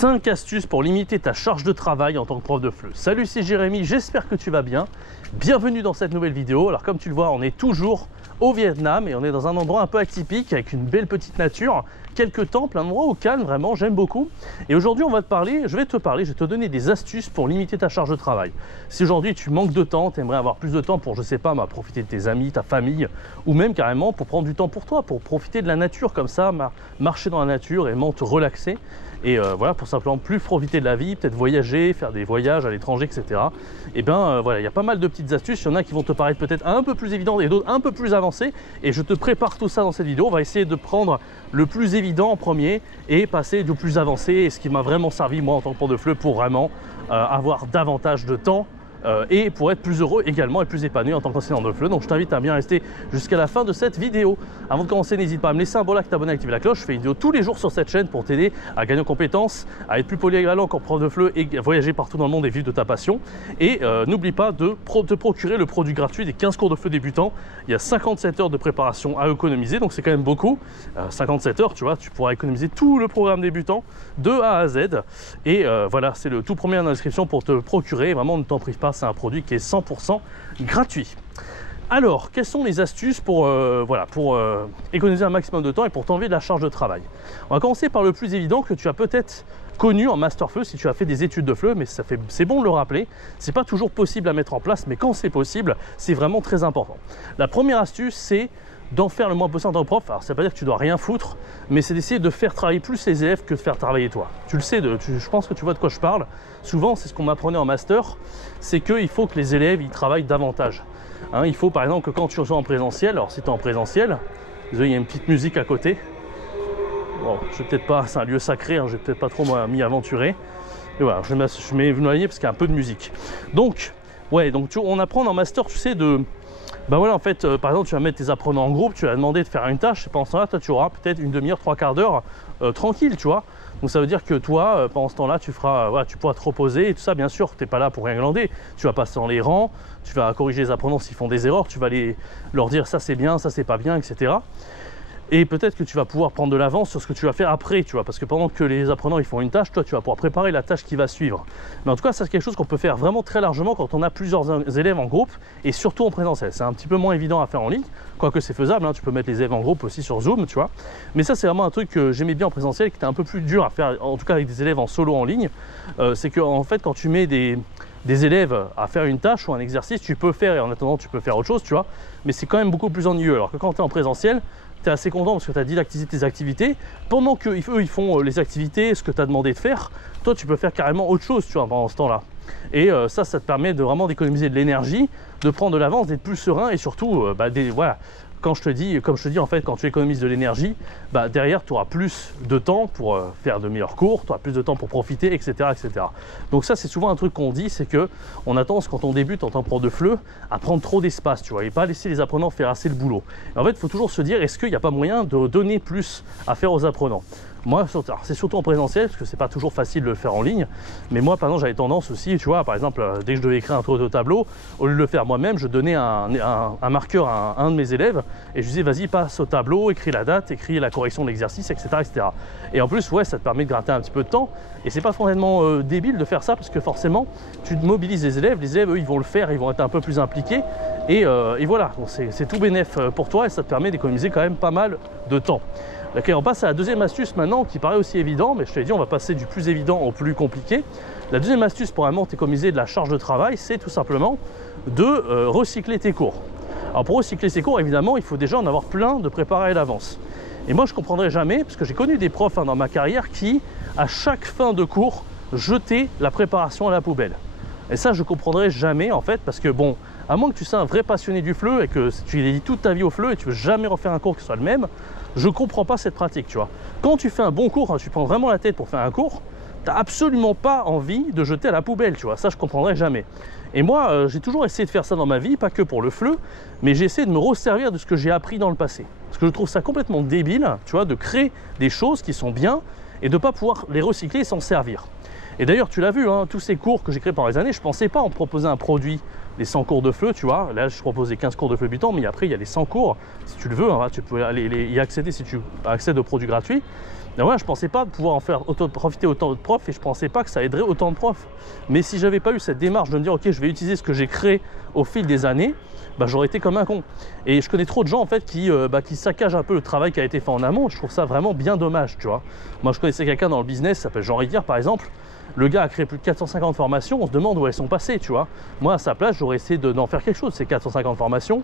5 astuces pour limiter ta charge de travail en tant que prof de FLE. Salut, c'est Jérémy, j'espère que tu vas bien. Bienvenue dans cette nouvelle vidéo. Alors comme tu le vois, on est toujours au Vietnam et on est dans un endroit un peu atypique avec une belle petite nature, quelques temples, un endroit au calme, vraiment, j'aime beaucoup. Et aujourd'hui, je vais te donner des astuces pour limiter ta charge de travail. Si aujourd'hui tu manques de temps, tu aimerais avoir plus de temps pour, je sais pas, profiter de tes amis, ta famille, ou même carrément pour prendre du temps pour toi, pour profiter de la nature comme ça, marcher dans la nature et vraiment te relaxer. Et voilà, pour simplement plus profiter de la vie, peut-être voyager, faire des voyages à l'étranger, etc. Et bien voilà, il y a pas mal de petites astuces. Il y en a qui vont te paraître peut-être un peu plus évidentes et d'autres un peu plus avancées. Et je te prépare tout ça dans cette vidéo. On va essayer de prendre le plus évident en premier et passer du plus avancé. Et ce qui m'a vraiment servi moi en tant que prof de FLE pour vraiment avoir davantage de temps. Et pour être plus heureux également et plus épanoui en tant qu'enseignant de FLE. Donc je t'invite à bien rester jusqu'à la fin de cette vidéo. Avant de commencer, n'hésite pas à me laisser un beau like, t'abonner, activer la cloche. Je fais une vidéo tous les jours sur cette chaîne pour t'aider à gagner en compétences, à être plus polyvalent encore prof de FLE et voyager partout dans le monde et vivre de ta passion. Et n'oublie pas de te procurer le produit gratuit des 15 cours de FLE débutants. Il y a 57 heures de préparation à économiser, donc c'est quand même beaucoup. 57 heures, tu vois, tu pourras économiser tout le programme débutant de A à Z. Et voilà, c'est le tout premier en inscription pour te procurer. Vraiment, ne t'en prive pas. C'est un produit qui est 100% gratuit. Alors, quelles sont les astuces pour économiser un maximum de temps et pour t'enlever de la charge de travail? On va commencer par le plus évident que tu as peut-être connu en master FLE si tu as fait des études de FLE, mais c'est bon de le rappeler. C'est pas toujours possible à mettre en place, mais quand c'est possible, c'est vraiment très important. La première astuce, c'est d'en faire le moins possible en tant que prof. Alors ça veut pas dire que tu dois rien foutre, mais c'est d'essayer de faire travailler plus les élèves que de faire travailler toi. Tu le sais, je pense que tu vois de quoi je parle. Souvent, c'est ce qu'on m'apprenait en master, c'est qu'il faut que les élèves ils travaillent davantage. Hein, il faut par exemple que quand tu sois en présentiel, alors si tu es en présentiel, désolé, il y a une petite musique à côté. Bon, je vais peut-être pas, c'est un lieu sacré, hein, je vais peut-être pas trop m'y aventurer. Et voilà, je m'ai éloigné parce qu'il y a un peu de musique. Donc, ouais, donc on apprend en master, tu sais, bah voilà, en fait, par exemple, tu vas mettre tes apprenants en groupe, tu vas demander de faire une tâche, et pendant ce temps-là, toi, tu auras peut-être une demi-heure, 3/4 d'heure tranquille, tu vois. Donc ça veut dire que toi, pendant ce temps-là, tu pourras te reposer et tout ça, bien sûr, tu n'es pas là pour rien glander. Tu vas passer dans les rangs, tu vas corriger les apprenants s'ils font des erreurs, tu vas leur dire ça c'est bien, ça c'est pas bien, etc. Et peut-être que tu vas pouvoir prendre de l'avance sur ce que tu vas faire après, tu vois, parce que pendant que les apprenants ils font une tâche, toi tu vas pouvoir préparer la tâche qui va suivre. Mais en tout cas, ça c'est quelque chose qu'on peut faire vraiment très largement quand on a plusieurs élèves en groupe et surtout en présentiel. C'est un petit peu moins évident à faire en ligne, quoique c'est faisable, hein, tu peux mettre les élèves en groupe aussi sur Zoom, tu vois. Mais ça c'est vraiment un truc que j'aimais bien en présentiel, qui était un peu plus dur à faire, en tout cas avec des élèves en solo en ligne. C'est que en fait, quand tu mets des élèves à faire une tâche ou un exercice, tu peux faire et en attendant tu peux faire autre chose, tu vois. Mais c'est quand même beaucoup plus ennuyeux. Alors que quand tu es en présentiel, tu es assez content parce que tu as didactisé tes activités. Pendant qu'eux, ils font les activités, ce que tu as demandé de faire, toi, tu peux faire carrément autre chose, tu vois, pendant ce temps-là. Et ça te permet de vraiment d'économiser de l'énergie, de prendre de l'avance, d'être plus serein et surtout, voilà. Comme je te dis, en fait, quand tu économises de l'énergie, derrière, tu auras plus de temps pour faire de meilleurs cours, tu auras plus de temps pour profiter, etc., etc. Donc ça, c'est souvent un truc qu'on dit, c'est qu'on a tendance, quand on débute en tant que prof de FLE, à prendre trop d'espace, tu vois, et pas laisser les apprenants faire assez le boulot. Et en fait, il faut toujours se dire, est-ce qu'il n'y a pas moyen de donner plus à faire aux apprenants? Moi, c'est surtout en présentiel, parce que c'est pas toujours facile de le faire en ligne. Mais moi, par exemple, j'avais tendance aussi, tu vois, par exemple, dès que je devais écrire un tour de tableau, au lieu de le faire moi-même, je donnais un marqueur à un de mes élèves et je disais, vas-y, passe au tableau, écris la date, écris la correction de l'exercice, etc., etc. Et en plus, ouais, ça te permet de gratter un petit peu de temps. Et c'est pas forcément débile de faire ça, parce que forcément, tu mobilises les élèves, eux, ils vont le faire, ils vont être un peu plus impliqués. Et voilà, c'est tout bénef pour toi et ça te permet d'économiser quand même pas mal de temps. Ok, on passe à la deuxième astuce maintenant qui paraît aussi évident, mais je te l'ai dit, on va passer du plus évident au plus compliqué. La deuxième astuce pour vraiment économiser de la charge de travail, c'est tout simplement de recycler tes cours. Alors pour recycler ces cours, évidemment, il faut déjà en avoir plein de préparés à l'avance. Et moi, je ne comprendrai jamais, parce que j'ai connu des profs dans ma carrière qui, à chaque fin de cours, jetaient la préparation à la poubelle. Et ça, je ne comprendrai jamais, en fait, parce que bon, à moins que tu sois un vrai passionné du FLE et que tu dédies toute ta vie au FLE et tu ne veux jamais refaire un cours qui soit le même, je ne comprends pas cette pratique, tu vois. Quand tu fais un bon cours, quand tu prends vraiment la tête pour faire un cours, tu n'as absolument pas envie de jeter à la poubelle, tu vois. Ça, je ne comprendrai jamais. Et moi, j'ai toujours essayé de faire ça dans ma vie, pas que pour le FLE, mais j'ai essayé de me resservir de ce que j'ai appris dans le passé. Parce que je trouve ça complètement débile, tu vois, de créer des choses qui sont bien et de ne pas pouvoir les recycler et s'en servir. Et d'ailleurs, tu l'as vu, hein, tous ces cours que j'ai créés pendant les années, je ne pensais pas en proposer un produit, les 100 cours de FLE, tu vois. Là, je propose les 15 cours de FLE débutants, mais après, il y a les 100 cours, si tu le veux, hein, tu peux aller y accéder si tu accèdes aux produits gratuits. Et voilà, je pensais pas pouvoir en faire profiter autant de profs et je pensais pas que ça aiderait autant de profs. Mais si j'avais pas eu cette démarche de me dire ok, je vais utiliser ce que j'ai créé au fil des années, bah, j'aurais été comme un con. Et je connais trop de gens en fait qui saccagent un peu le travail qui a été fait en amont. Je trouve ça vraiment bien dommage, tu vois. Moi, je connaissais quelqu'un dans le business, qui s'appelle Jean Rivière par exemple. Le gars a créé plus de 450 formations, on se demande où elles sont passées, tu vois. Moi, à sa place, j'aurais essayé d'en faire quelque chose, ces 450 formations.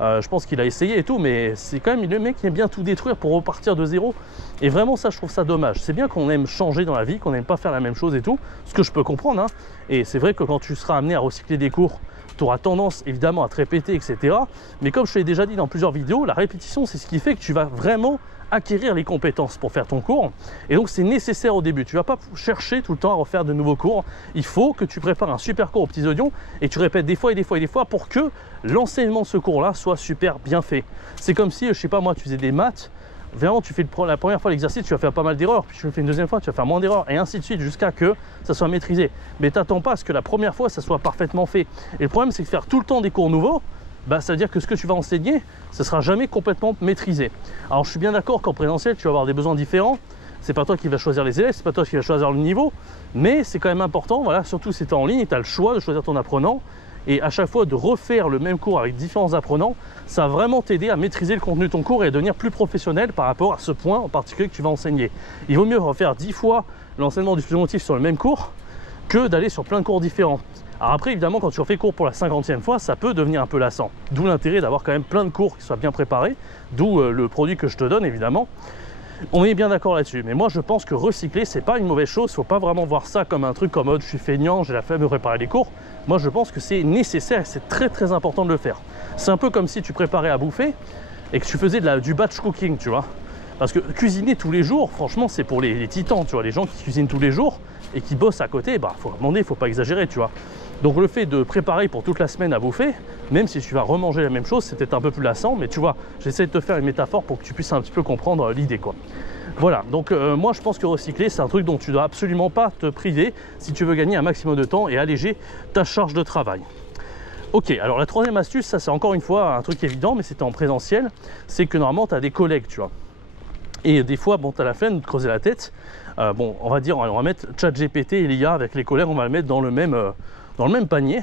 Je pense qu'il a essayé et tout, mais c'est quand même le mec qui aime bien tout détruire pour repartir de zéro. Et vraiment, ça, je trouve ça dommage. C'est bien qu'on aime changer dans la vie, qu'on n'aime pas faire la même chose et tout, ce que je peux comprendre, hein. Et c'est vrai que quand tu seras amené à recycler des cours, tu auras tendance évidemment à te répéter, etc. Mais comme je te l'ai déjà dit dans plusieurs vidéos, la répétition, c'est ce qui fait que tu vas vraiment acquérir les compétences pour faire ton cours. Et donc, c'est nécessaire au début. Tu ne vas pas chercher tout le temps à refaire de nouveaux cours. Il faut que tu prépares un super cours aux petits oignons et tu répètes des fois et des fois et des fois pour que l'enseignement de ce cours-là soit super bien fait. C'est comme si, je sais pas moi, tu faisais des maths. Vraiment, tu fais la première fois l'exercice, tu vas faire pas mal d'erreurs, puis tu le fais une deuxième fois, tu vas faire moins d'erreurs, et ainsi de suite, jusqu'à que ça soit maîtrisé. Mais t'attends pas à ce que la première fois, ça soit parfaitement fait. Et le problème, c'est que faire tout le temps des cours nouveaux, bah, ça veut dire que ce que tu vas enseigner, ça sera jamais complètement maîtrisé. Alors, je suis bien d'accord qu'en présentiel, tu vas avoir des besoins différents. C'est pas toi qui vas choisir les élèves, c'est pas toi qui vas choisir le niveau, mais c'est quand même important, voilà, surtout si tu es en ligne, tu as le choix de choisir ton apprenant. Et à chaque fois de refaire le même cours avec différents apprenants, ça va vraiment t'aider à maîtriser le contenu de ton cours et à devenir plus professionnel par rapport à ce point en particulier que tu vas enseigner. Il vaut mieux refaire 10 fois l'enseignement du fusion motif sur le même cours que d'aller sur plein de cours différents. Alors après, évidemment, quand tu refais cours pour la 50e fois, ça peut devenir un peu lassant. D'où l'intérêt d'avoir quand même plein de cours qui soient bien préparés, d'où le produit que je te donne, évidemment. On est bien d'accord là-dessus, mais moi je pense que recycler c'est pas une mauvaise chose, faut pas vraiment voir ça comme un truc comme mode je suis feignant, j'ai la flemme de préparer les cours. Moi je pense que c'est nécessaire et c'est très important de le faire. C'est un peu comme si tu préparais à bouffer et que tu faisais du batch cooking, tu vois. Parce que cuisiner tous les jours, franchement c'est pour les titans, tu vois, les gens qui cuisinent tous les jours et qui bossent à côté, bah faut demander, faut pas exagérer, tu vois. Donc le fait de préparer pour toute la semaine à bouffer, même si tu vas remanger la même chose, c'est peut-être un peu plus lassant, mais tu vois, j'essaie de te faire une métaphore pour que tu puisses un petit peu comprendre l'idée, quoi. Voilà, donc moi je pense que recycler, c'est un truc dont tu dois absolument pas te priver si tu veux gagner un maximum de temps et alléger ta charge de travail. Ok, alors la troisième astuce, ça c'est encore une fois un truc évident, mais c'était en présentiel, c'est que normalement tu as des collègues, tu vois. Et des fois, bon, tu as la flemme de te creuser la tête. Bon, on va dire, on va mettre ChatGPT et l'IA avec les collègues, on va le mettre dans le même panier.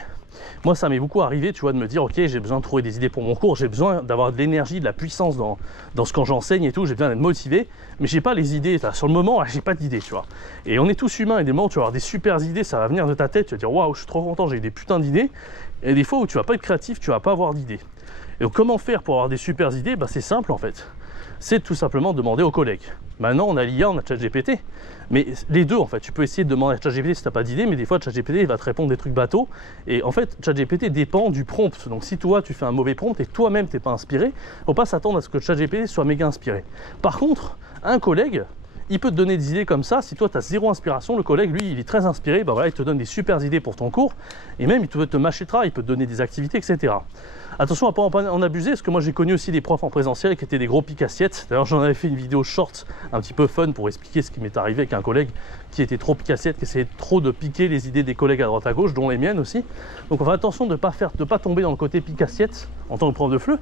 Moi, ça m'est beaucoup arrivé, tu vois, de me dire, ok, j'ai besoin de trouver des idées pour mon cours, j'ai besoin d'avoir de l'énergie, de la puissance dans ce que j'enseigne et tout, j'ai besoin d'être motivé, mais j'ai pas les idées. Sur le moment, j'ai pas d'idées, tu vois. Et on est tous humains, et des moments où tu vas avoir des super idées, ça va venir de ta tête, tu vas dire, waouh, je suis trop content, j'ai eu des putains d'idées. Et des fois où tu vas pas être créatif, tu vas pas avoir d'idées. Et donc, comment faire pour avoir des super idées? Bah, c'est simple en fait. C'est tout simplement demander aux collègues. Maintenant, on a l'IA, on a ChatGPT, mais les deux en fait. Tu peux essayer de demander à ChatGPT si tu n'as pas d'idée, mais des fois ChatGPT il va te répondre des trucs bateaux. Et en fait, ChatGPT dépend du prompt. Donc si toi tu fais un mauvais prompt et toi-même tu n'es pas inspiré, il ne faut pas s'attendre à ce que ChatGPT soit méga inspiré. Par contre, un collègue, il peut te donner des idées comme ça. Si toi tu as zéro inspiration, le collègue lui il est très inspiré, bah voilà, il te donne des super idées pour ton cours et même il peut te mâcher le travail, il peut te donner des activités, etc. Attention à ne pas en abuser, parce que moi j'ai connu aussi des profs en présentiel qui étaient des gros pique-assiettes. D'ailleurs j'en avais fait une vidéo short un petit peu fun pour expliquer ce qui m'est arrivé avec un collègue qui était trop pique-assiette, qui essayait trop de piquer les idées des collègues à droite à gauche, dont les miennes aussi. Donc on fait attention de ne pas tomber dans le côté pique-assiette en tant que prof de FLE.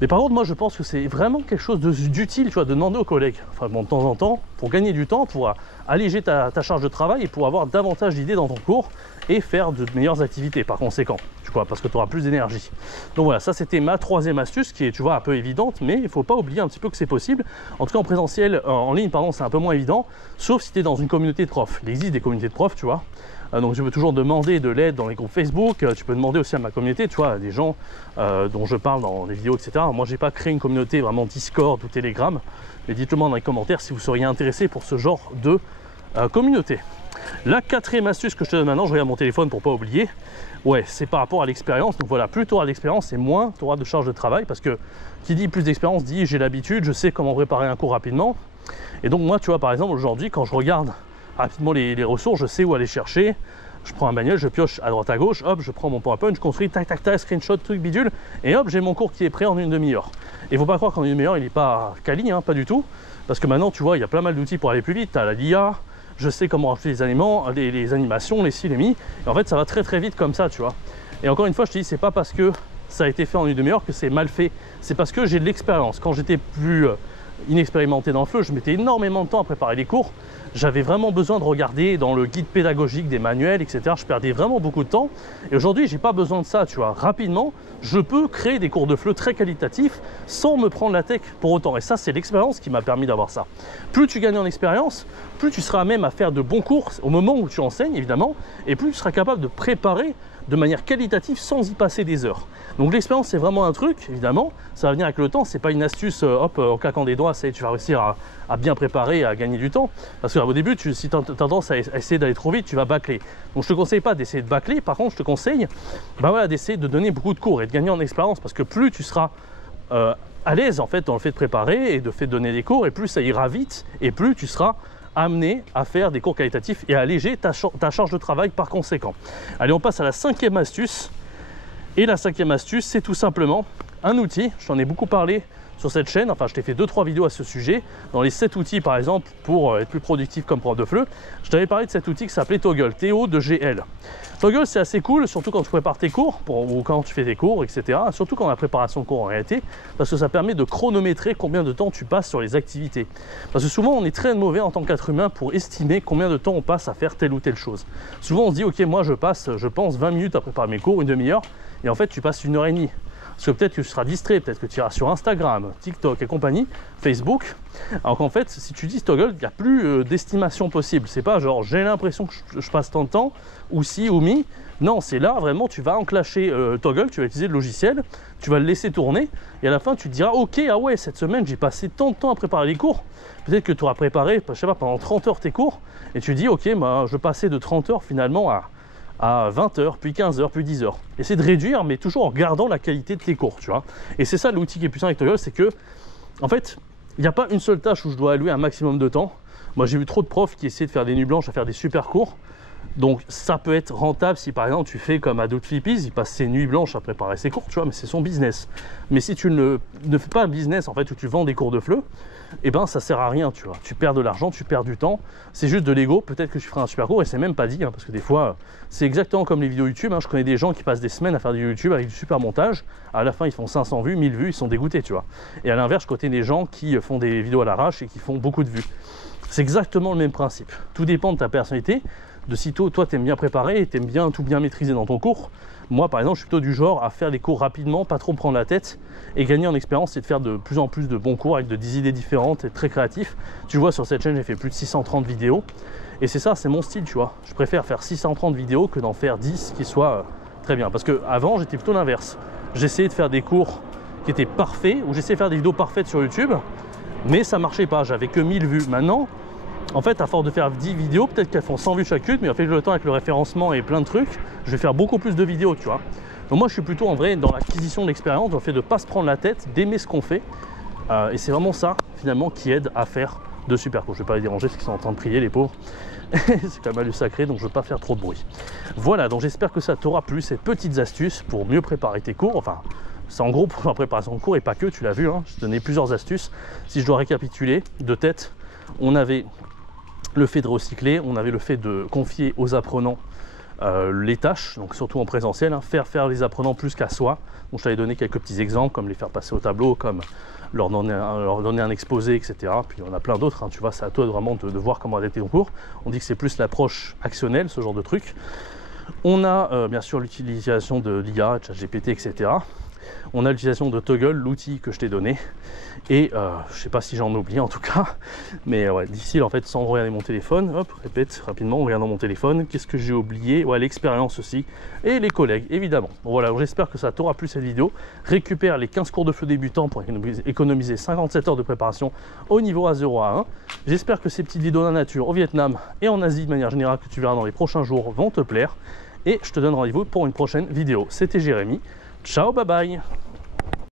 Mais par contre, moi je pense que c'est vraiment quelque chose d'utile, tu vois, de demander aux collègues, enfin bon, de temps en temps, pour gagner du temps, pour alléger ta charge de travail et pour avoir davantage d'idées dans ton cours et faire de meilleures activités par conséquent, tu vois, parce que tu auras plus d'énergie. Donc voilà, ça c'était ma troisième astuce qui est, tu vois, un peu évidente, mais il ne faut pas oublier un petit peu que c'est possible. En tout cas en présentiel, en ligne, pardon, c'est un peu moins évident, sauf si tu es dans une communauté de profs. Il existe des communautés de profs, tu vois. Donc je peux toujours demander de l'aide dans les groupes Facebook, tu peux demander aussi à ma communauté, tu vois, à des gens dont je parle dans les vidéos, etc. Moi j'ai pas créé une communauté vraiment Discord ou Telegram, mais dites-le moi dans les commentaires si vous seriez intéressé pour ce genre de communauté. La quatrième astuce que je te donne maintenant, je regarde mon téléphone pour pas oublier, ouais, c'est par rapport à l'expérience. Donc voilà, plus tu auras d'expérience et moins tu auras de charge de travail, parce que qui dit plus d'expérience dit j'ai l'habitude, je sais comment préparer un cours rapidement. Et donc moi, tu vois, par exemple aujourd'hui quand je regarde rapidement les ressources, je sais où aller chercher, je prends un manuel, je pioche à droite à gauche, hop, je prends mon PowerPoint, je construis tac tac tac, screenshot, truc bidule, et hop, j'ai mon cours qui est prêt en une demi-heure. Et faut pas croire qu'en une demi-heure il n'est pas quali, hein, pas du tout, parce que maintenant tu vois il y a pas mal d'outils pour aller plus vite, tu as la l'IA, je sais comment rajouter les éléments, les animations, les ci, les mi, et en fait ça va très vite comme ça, tu vois. Et encore une fois je te dis, c'est pas parce que ça a été fait en une demi-heure que c'est mal fait, c'est parce que j'ai de l'expérience. Quand j'étais plus inexpérimenté dans le feu, je mettais énormément de temps à préparer les cours. J'avais vraiment besoin de regarder dans le guide pédagogique des manuels, etc. Je perdais vraiment beaucoup de temps. Et aujourd'hui, j'ai pas besoin de ça, tu vois. Rapidement, je peux créer des cours de FLE très qualitatifs sans me prendre la tête pour autant. Et ça, c'est l'expérience qui m'a permis d'avoir ça. Plus tu gagnes en expérience, plus tu seras à même à faire de bons cours au moment où tu enseignes, évidemment, et plus tu seras capable de préparer de manière qualitative sans y passer des heures. Donc l'expérience, c'est vraiment un truc, évidemment, ça va venir avec le temps, c'est pas une astuce, hop, en claquant des doigts, tu vas réussir à bien préparer, à gagner du temps. Parce qu'au début, si tu as tendance à essayer d'aller trop vite, tu vas bâcler. Donc je te conseille pas d'essayer de bâcler, par contre, je te conseille voilà, d'essayer de donner beaucoup de cours et de gagner en expérience, parce que plus tu seras à l'aise en fait dans le fait de préparer et de fait de donner des cours, et plus ça ira vite, et plus tu seras amené à faire des cours qualitatifs et à alléger ta charge de travail par conséquent. Allez, on passe à la 5e astuce. Et la 5e astuce, c'est tout simplement un outil. Je t'en ai beaucoup parlé sur cette chaîne. Enfin, je t'ai fait 2-3 vidéos à ce sujet. Dans les 7 outils, par exemple, pour être plus productif comme prof de FLE, je t'avais parlé de cet outil qui s'appelait Toggl, T-O-G-L. Toggl, c'est assez cool, surtout quand tu prépares tes cours, ou quand tu fais tes cours, etc. Surtout quand la préparation de cours en réalité, parce que ça permet de chronométrer combien de temps tu passes sur les activités. Parce que souvent, on est très mauvais en tant qu'être humain pour estimer combien de temps on passe à faire telle ou telle chose. Souvent, on se dit, ok, moi je pense 20 minutes à préparer mes cours, une demi-heure, et en fait, tu passes 1h30. Parce que peut-être que tu seras distrait, peut-être que tu iras sur Instagram, TikTok et compagnie, Facebook. Alors qu'en fait, si tu dis Toggl, il n'y a plus d'estimation possible. C'est pas genre j'ai l'impression que je passe tant de temps, ou si, ou mi. Non, c'est là vraiment, tu vas enclencher Toggl, tu vas utiliser le logiciel, tu vas le laisser tourner, et à la fin, tu te diras ok, ah ouais, cette semaine, j'ai passé tant de temps à préparer les cours. Peut-être que tu auras préparé, je sais pas, pendant 30 heures tes cours, et tu dis ok, bah, je passais de 30 heures finalement à 20 heures, puis 15 heures, puis 10 heures. Essaie de réduire, mais toujours en gardant la qualité de tes cours, tu vois. Et c'est ça l'outil qui est puissant avec Toggl, c'est que, en fait, il n'y a pas une seule tâche où je dois allouer un maximum de temps. Moi, j'ai vu trop de profs qui essaient de faire des nuits blanches à faire des super cours. Donc, ça peut être rentable si, par exemple, tu fais comme Adult Flippies, il passe ses nuits blanches à préparer ses cours, tu vois, mais c'est son business. Mais si tu ne fais pas un business, en fait, où tu vends des cours de FLE, eh ben, ça sert à rien, tu vois. Tu perds de l'argent, tu perds du temps. C'est juste de l'ego. Peut-être que tu feras un super cours et c'est même pas dit, hein, parce que des fois, c'est exactement comme les vidéos YouTube. Hein. Je connais des gens qui passent des semaines à faire du YouTube avec du super montage. À la fin, ils font 500 vues, 1000 vues, ils sont dégoûtés, tu vois. Et à l'inverse, je connais des gens qui font des vidéos à l'arrache et qui font beaucoup de vues. C'est exactement le même principe. Tout dépend de ta personnalité, de si toi, tu aimes bien préparer et tu aimes bien tout bien maîtriser dans ton cours. Moi, par exemple, je suis plutôt du genre à faire des cours rapidement, pas trop me prendre la tête et gagner en expérience, c'est de faire de plus en plus de bons cours avec de 10 idées différentes et très créatifs. Tu vois, sur cette chaîne, j'ai fait plus de 630 vidéos et c'est ça, c'est mon style, tu vois. Je préfère faire 630 vidéos que d'en faire 10 qui soient très bien. Parce qu'avant, j'étais plutôt l'inverse. J'essayais de faire des cours qui étaient parfaits ou j'essayais de faire des vidéos parfaites sur YouTube, mais ça marchait pas, j'avais que 1000 vues. Maintenant, en fait, à force de faire 10 vidéos, peut-être qu'elles font 100 vues chacune, mais en fait, le temps avec le référencement et plein de trucs, je vais faire beaucoup plus de vidéos, tu vois. Donc moi, je suis plutôt en vrai dans l'acquisition de l'expérience, dans le fait de ne pas se prendre la tête, d'aimer ce qu'on fait. Et c'est vraiment ça, finalement, qui aide à faire de super cours. Je ne vais pas les déranger parce qu'ils sont en train de prier, les pauvres. C'est quand même un lieu sacré, donc je ne veux pas faire trop de bruit. Voilà, donc j'espère que ça t'aura plu, ces petites astuces pour mieux préparer tes cours. Enfin, c'est en gros pour la préparation de cours et pas que, tu l'as vu, hein. Je t'ai donné plusieurs astuces. Si je dois récapituler de tête, on avait le fait de recycler, on avait le fait de confier aux apprenants les tâches, donc surtout en présentiel, hein, faire les apprenants plus qu'à soi. Donc je t'avais donné quelques petits exemples, comme les faire passer au tableau, comme leur donner un exposé, etc. Puis il y en a plein d'autres, hein, tu vois, c'est à toi vraiment de voir comment adapter ton cours. On dit que c'est plus l'approche actionnelle, ce genre de truc. On a bien sûr l'utilisation de l'IA, ChatGPT, etc. On a l'utilisation de Toggl, l'outil que je t'ai donné. Et je sais pas si j'en oublie en tout cas. Mais ouais, d'ici en fait, sans regarder mon téléphone, hop, répète rapidement en regardant mon téléphone. Qu'est-ce que j'ai oublié? Ouais, l'expérience aussi. Et les collègues, évidemment. Bon, voilà, j'espère que ça t'aura plu cette vidéo. Récupère les 15 cours de FLE débutants pour économiser 57 heures de préparation au niveau A0 à 1. J'espère que ces petites vidéos de la nature au Vietnam et en Asie de manière générale que tu verras dans les prochains jours vont te plaire. Et je te donne rendez-vous pour une prochaine vidéo. C'était Jérémy. Ciao, bye bye.